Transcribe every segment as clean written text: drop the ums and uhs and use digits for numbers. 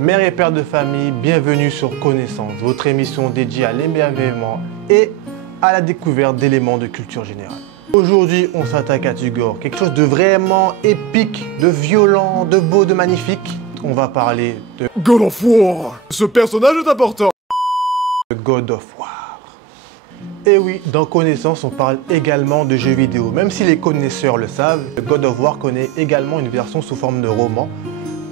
Mère et père de famille, bienvenue sur Connaissance, votre émission dédiée à l'émerveillement et à la découverte d'éléments de culture générale. Aujourd'hui, on s'attaque à Tugor, quelque chose de vraiment épique, de violent, de beau, de magnifique. On va parler de God of War. Ce personnage est important. God of War. Et oui, dans Connaissance, on parle également de jeux vidéo. Même si les connaisseurs le savent, God of War connaît également une version sous forme de roman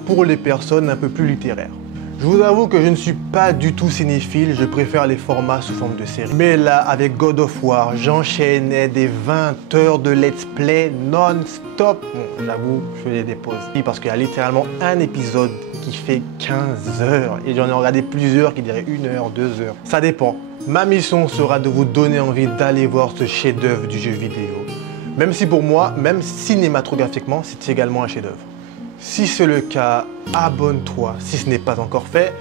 pour les personnes un peu plus littéraires. Je vous avoue que je ne suis pas du tout cinéphile, je préfère les formats sous forme de série. Mais là, avec God of War, j'enchaînais des 20 heures de let's play non-stop. Bon, j'avoue, je faisais des pauses. Parce qu'il y a littéralement un épisode qui fait 15 heures. Et j'en ai regardé plusieurs qui diraient 1 heure, 2 heures. Ça dépend. Ma mission sera de vous donner envie d'aller voir ce chef-d'œuvre du jeu vidéo. Même si pour moi, même cinématographiquement, c'est également un chef-d'œuvre. Si c'est le cas, abonne-toi si ce n'est pas encore fait,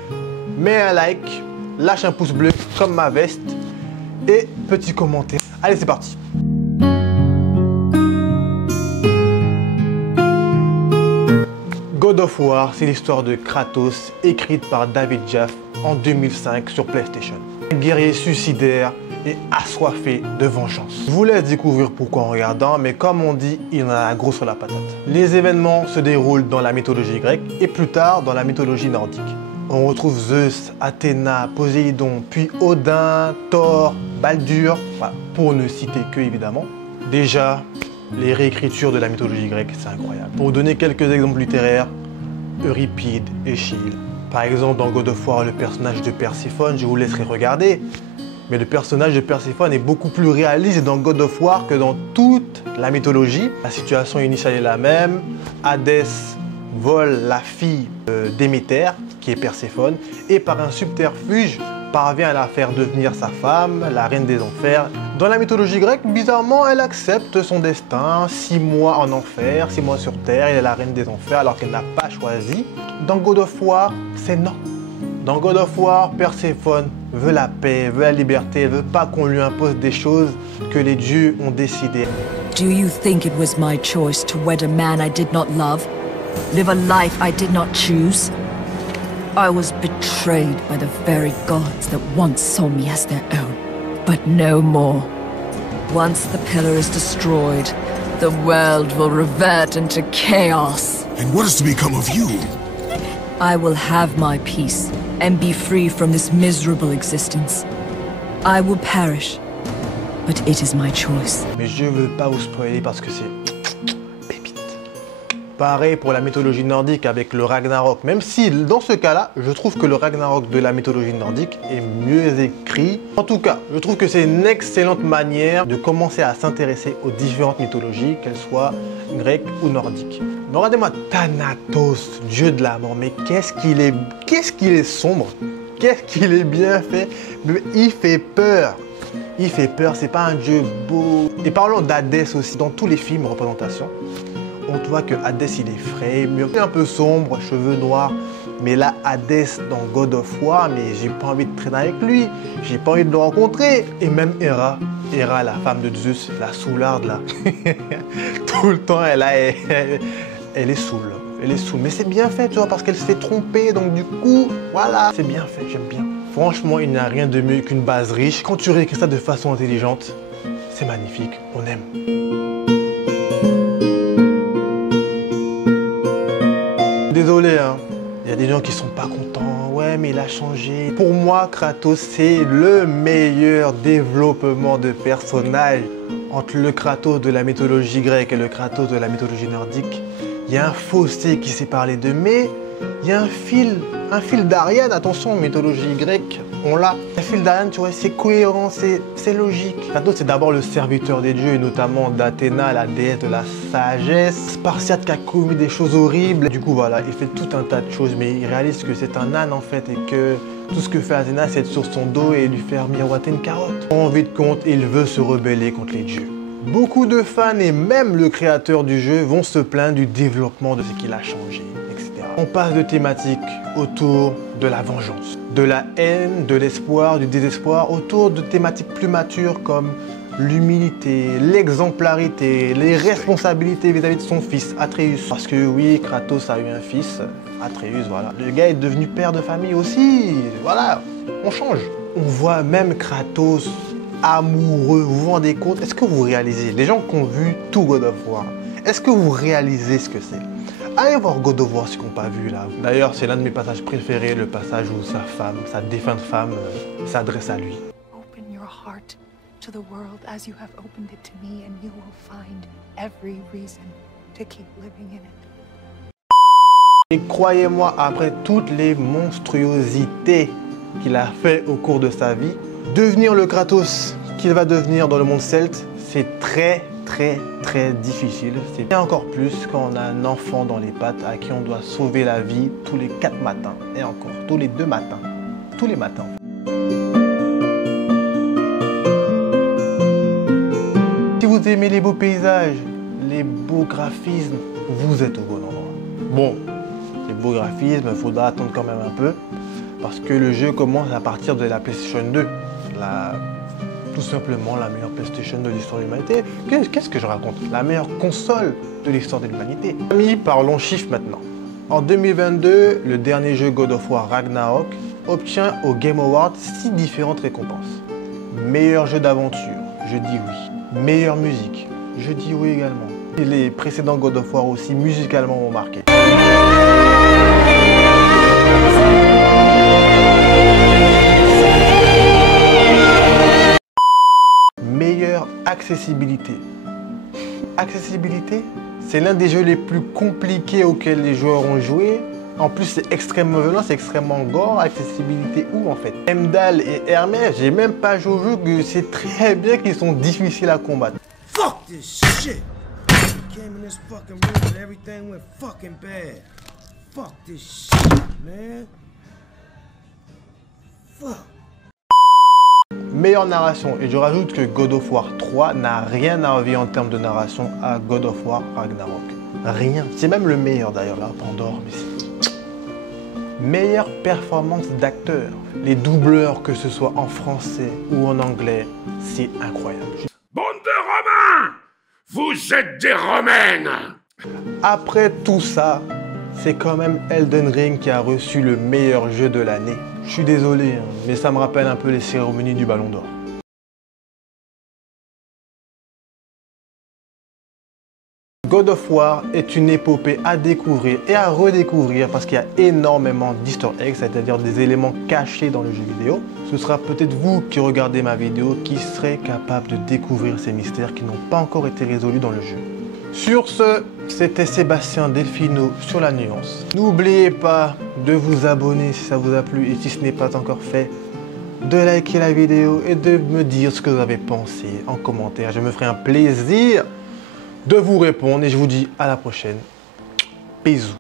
mets un like, lâche un pouce bleu comme ma veste et petit commentaire. Allez, c'est parti. God of War, c'est l'histoire de Kratos écrite par David Jaffe en 2005 sur PlayStation. Un guerrier suicidaire et assoiffé de vengeance. Je vous laisse découvrir pourquoi en regardant, mais comme on dit, il en a gros sur la patate. Les événements se déroulent dans la mythologie grecque et plus tard dans la mythologie nordique. On retrouve Zeus, Athéna, Poséidon, puis Odin, Thor, Baldur, pour ne citer que évidemment. Déjà, les réécritures de la mythologie grecque, c'est incroyable. Pour vous donner quelques exemples littéraires, Euripide, Échille. Par exemple, dans God of War, le personnage de Perséphone, je vous laisserai regarder. Mais le personnage de Perséphone est beaucoup plus réaliste dans God of War que dans toute la mythologie. La situation initiale est la même. Hadès vole la fille d'Éméter, qui est Perséphone, et par un subterfuge parvient à la faire devenir sa femme, la reine des enfers. Dans la mythologie grecque, bizarrement, elle accepte son destin. 6 mois en enfer, 6 mois sur terre, elle est la reine des enfers alors qu'elle n'a pas choisi. Dans God of War, c'est non. Dans God of War, Perséphone veut la paix, veut la liberté, elle veut pas qu'on lui impose des choses que les dieux ont décidées. Do you think it was my choice to wed a man I did not love? Live a life I did not choose? I was betrayed by the very gods that once saw me as their own, but no more. Once the pillar is destroyed, the world will revert into chaos. And what is to become of you? I will have my peace and be free from this miserable existence. I will perish, but it is my choice. Mais je veux pas vous spoiler parce que c'est pépite. Pareil pour la mythologie nordique avec le Ragnarok, même si dans ce cas-là, je trouve que le Ragnarok de la mythologie nordique est mieux écrit. En tout cas, je trouve que c'est une excellente manière de commencer à s'intéresser aux différentes mythologies, qu'elles soient grecques ou nordiques. Mais regardez-moi Thanatos, dieu de la mort, mais qu'est-ce qu'il est sombre, qu'est-ce qu'il est bien fait, il fait peur. Il fait peur, c'est pas un dieu beau. Et parlons d'Hadès aussi, dans tous les films représentations, on voit que Hadès il est frais, il est un peu sombre, cheveux noirs. Mais là, Hadès dans God of War, mais j'ai pas envie de traîner avec lui, j'ai pas envie de le rencontrer. Et même Héra, la femme de Zeus, la soularde là, tout le temps elle est saoule. Elle est saoule. Mais c'est bien fait, tu vois, parce qu'elle se fait tromper, donc du coup, voilà, c'est bien fait, j'aime bien. Franchement, il n'y a rien de mieux qu'une base riche. Quand tu réécris ça de façon intelligente, c'est magnifique, on aime. Désolé, hein. Il y a des gens qui sont pas contents. Ouais, mais il a changé. Pour moi, Kratos, c'est le meilleur développement de personnage. Entre le Kratos de la mythologie grecque et le Kratos de la mythologie nordique, il y a un fossé qui sépare les deux. Mais il y a un fil d'Ariane. Attention, mythologie grecque, on l'a. Un fil d'Ariane, tu vois, c'est cohérent, c'est logique. Kratos, c'est d'abord le serviteur des dieux, et notamment d'Athéna, la déesse de la sagesse. Spartiate qui a commis des choses horribles. Du coup, voilà, il fait tout un tas de choses, mais il réalise que c'est un âne en fait, et que tout ce que fait Athéna, c'est être sur son dos et lui faire miroiter une carotte. En vue de compte, il veut se rebeller contre les dieux. Beaucoup de fans et même le créateur du jeu vont se plaindre du développement de ce qu'il a changé, etc. On passe de thématiques autour de la vengeance, de la haine, de l'espoir, du désespoir, autour de thématiques plus matures comme l'humilité, l'exemplarité, les responsabilités vis-à-vis de son fils, Atreus. Parce que oui, Kratos a eu un fils, Atreus, voilà. Le gars est devenu père de famille aussi, voilà, on change. On voit même Kratos amoureux, vous vous rendez compte? Est-ce que vous réalisez, les gens qui ont vu tout God of War, est-ce que vous réalisez ce que c'est? Allez voir God of War si vous n'avez pas vu là. D'ailleurs, c'est l'un de mes passages préférés, le passage où sa femme, sa défunte femme, s'adresse à lui. Open your heart to the world as you have opened it to me, and you will find every reason to keep living in it. Et croyez-moi, après toutes les monstruosités qu'il a fait au cours de sa vie, devenir le Kratos qu'il va devenir dans le monde celte, c'est très difficile. C'est encore plus quand on a un enfant dans les pattes à qui on doit sauver la vie tous les 4 matins. Et encore, tous les 2 matins. Tous les matins. Si vous aimez les beaux paysages, les beaux graphismes, vous êtes au bon endroit. Bon, les beaux graphismes, il faudra attendre quand même un peu. Parce que le jeu commence à partir de la PlayStation 2. Tout simplement la meilleure PlayStation de l'histoire de l'humanité. Qu'est-ce que je raconte? La meilleure console de l'histoire de l'humanité. Amis, parlons chiffres maintenant. En 2022, le dernier jeu God of War Ragnarok obtient au Game Awards 6 différentes récompenses. Meilleur jeu d'aventure, je dis oui. Meilleure musique, je dis oui également. Et les précédents God of War aussi musicalement m'ont marqué. Meilleure accessibilité. Accessibilité, c'est l'un des jeux les plus compliqués auxquels les joueurs ont joué. En plus, c'est extrêmement violent, c'est extrêmement gore. Accessibilité où en fait? Heimdall et Hermès, j'ai même pas joué au jeu, que c'est très bien qu'ils sont difficiles à combattre. Fuck this shit! Came in this fucking room and everything went fucking bad. Fuck this shit, man. Fuck. Meilleure narration, et je rajoute que God of War 3 n'a rien à envier en termes de narration à God of War Ragnarok. Rien. C'est même le meilleur d'ailleurs, là, Pandore, mais c'est... Meilleure performance d'acteur. Les doubleurs, que ce soit en français ou en anglais, c'est incroyable. Bande de Romains! Vous êtes des Romaines! Après tout ça, c'est quand même Elden Ring qui a reçu le meilleur jeu de l'année. Je suis désolé, hein, mais ça me rappelle un peu les cérémonies du Ballon d'Or. God of War est une épopée à découvrir et à redécouvrir parce qu'il y a énormément d'easter eggs, c'est-à-dire des éléments cachés dans le jeu vidéo. Ce sera peut-être vous qui regardez ma vidéo qui serez capable de découvrir ces mystères qui n'ont pas encore été résolus dans le jeu. Sur ce, c'était Sébastien Delfino sur la nuance. N'oubliez pas de vous abonner si ça vous a plu et si ce n'est pas encore fait, de liker la vidéo et de me dire ce que vous avez pensé en commentaire. Je me ferai un plaisir de vous répondre et je vous dis à la prochaine. Bisous.